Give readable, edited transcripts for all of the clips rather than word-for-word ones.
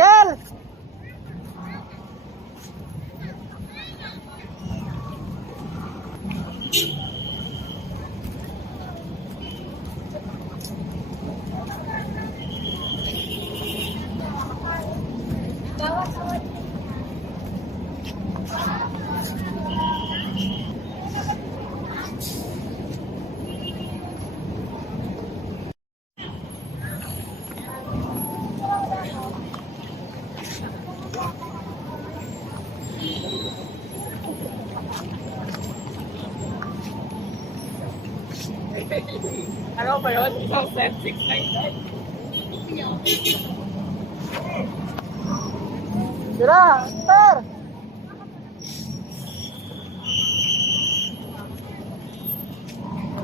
Kel! Ano ba yun? 2,699. Tira! Sir!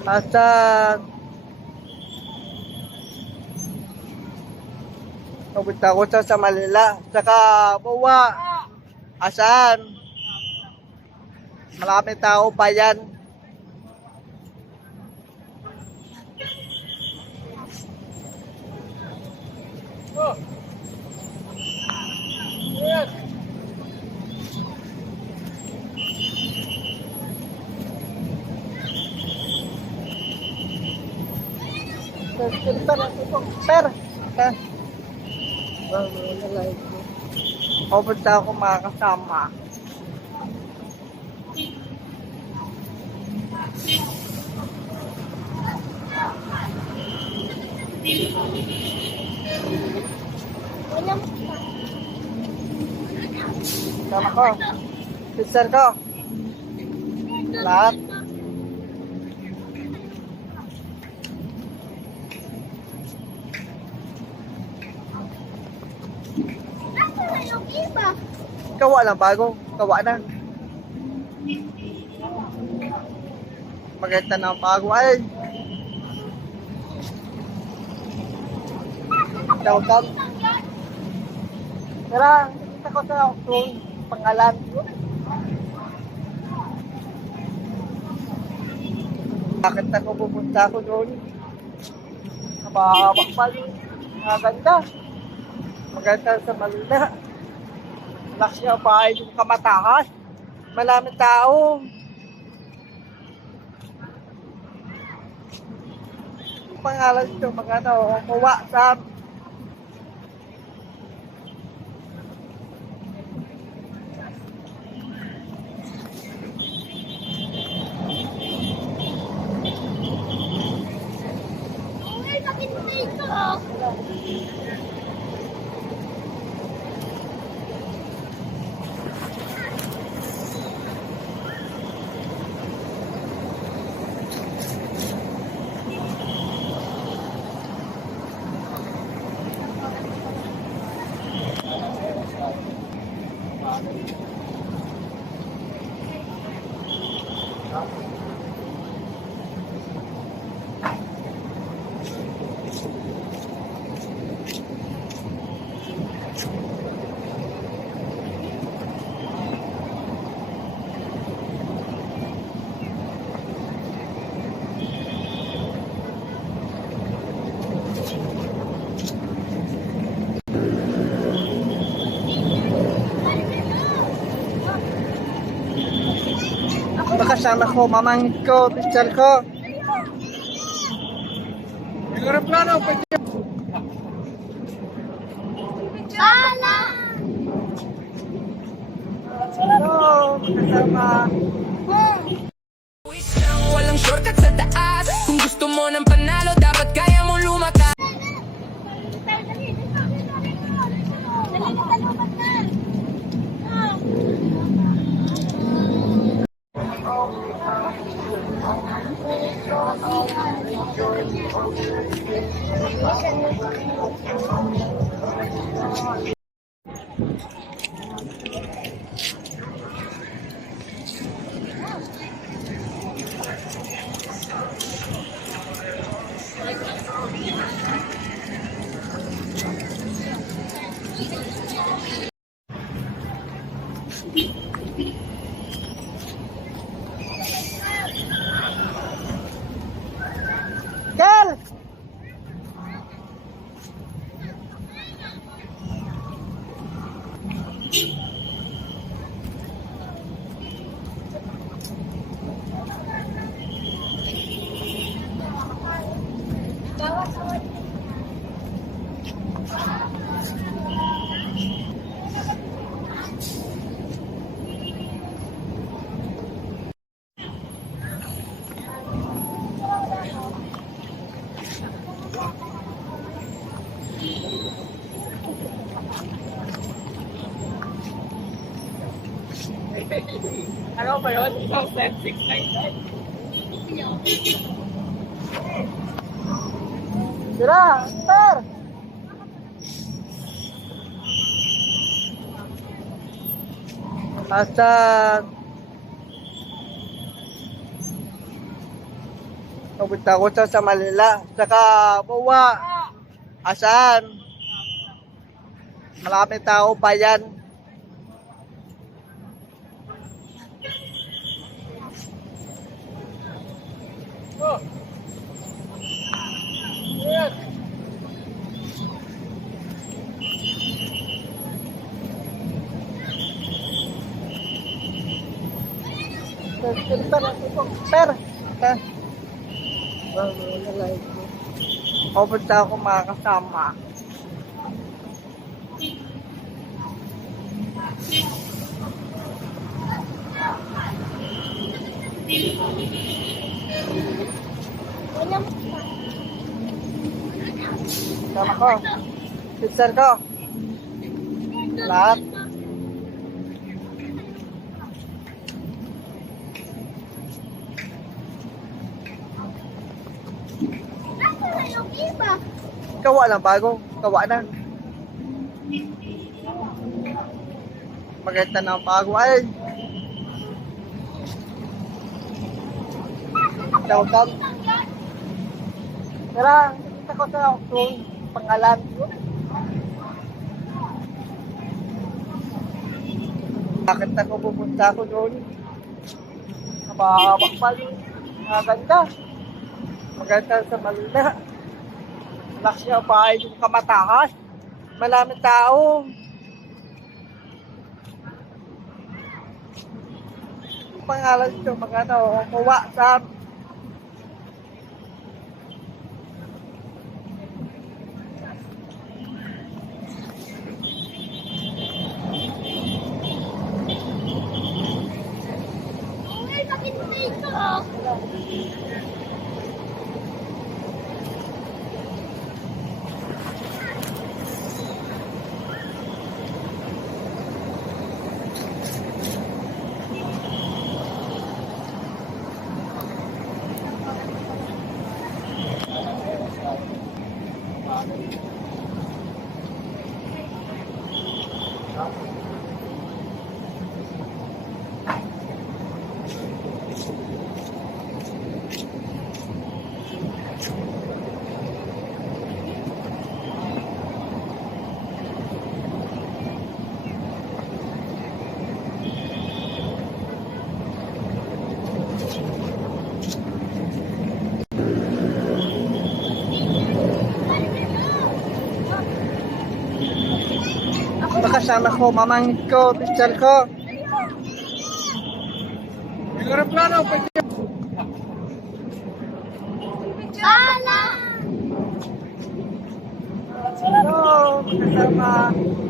Asan? Pupunta ko sa Manila. Saka Buwa. Asan? Marami tao pa yan. Oh. Yes. Pupunta ako mga kasama. Sama ko. Sister ko. Lahat. Kawa lang bago. Kawa na. Maganda na ang bago ay. Tawag. Tara, kita ko sa kung pangalan. Bakit ako pupunta ako doon? Kabahawak pa yun. Maganda. Maganda sa Manila. Laki ang bahay yung kamatakas. Maraming tao. Yung pangalan ito, mga ano, Muwa sa kasama ko, mamangit ko, picture ko. Yung aeroplano, pwede. Ala! Hello, kasama. Walang shortcut sa taas. Kung gusto mo ng panalo, dapat kaya mo lumakas. ba yun? Isang set, 699. Tira, sir! Asan? Pupunta ko sa Manila. Saka, buwa. Asan? Marami tao pa yan. Oh. Yes. Per. Pupunta ako mga kasama. Sama ko. Sister ko. Lahat. Yung iba. Kawa lang bago. Kawa na. Maganda na ang bago. Ay. Tawag. Tara, kita ko sa auction. Pangalan. Bakit ako pupunta ako doon? Kabahawak pa yun. Maganda. Maganda sa Manila. Laksi ang bahay yung kamatakas. Maraming tao. Pangalan ito, mga ano, kuwa sa Uy, bakit dito? kasama ko, mamangit ko, teacher ko. Yung aeroplano, pwede. Sala! Hello, kasama.